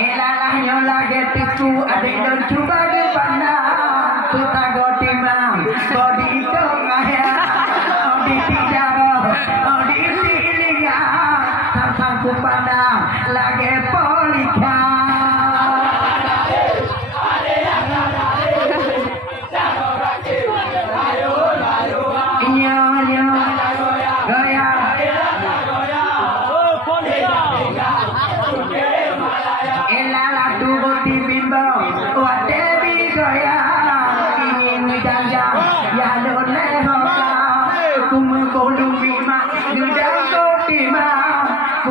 Ilalah nyola getiku adik don coba di pandang kita gotimang godi itu kaya di tijaro di silinga tentang ku pandang lagi polika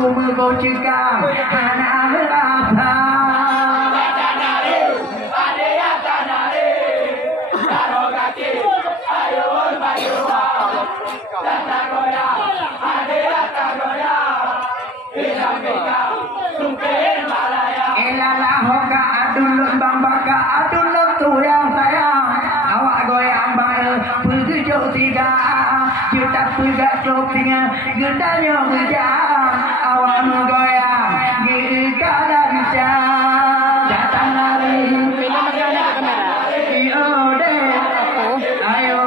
Kumul cekam anak apa Ilalah hoka adun bang baka adun tu yang sayang awak goyang bang pergi jauh tiga kita pergi shopping gedanya ngejam awak goyang kita bisa datang lari ayo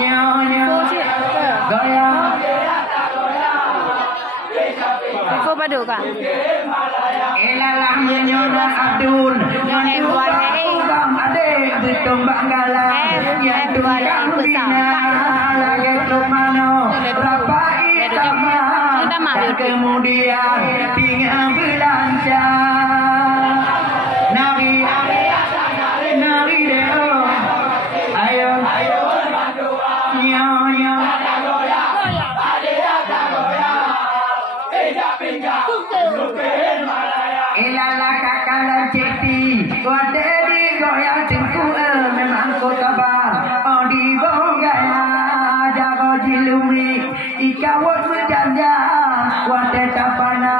nyonya goyang Kau padu kak? Ilalah nyonya adun yang tukang adik bertombak galang yang tukang bina lagi kemana berapa itama dan kemudian tinggal belanjang nari deo ayo nyonya Ilalah kakak dan citi wadah di goyang cengku memang kota bar oh di bonggaya jago jilumi ikawat berjanda wadah tapana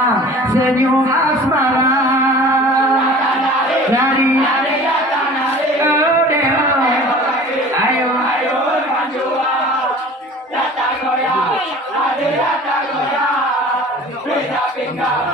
senyum asmara lari oh deo ayo datang goyang beda pinggang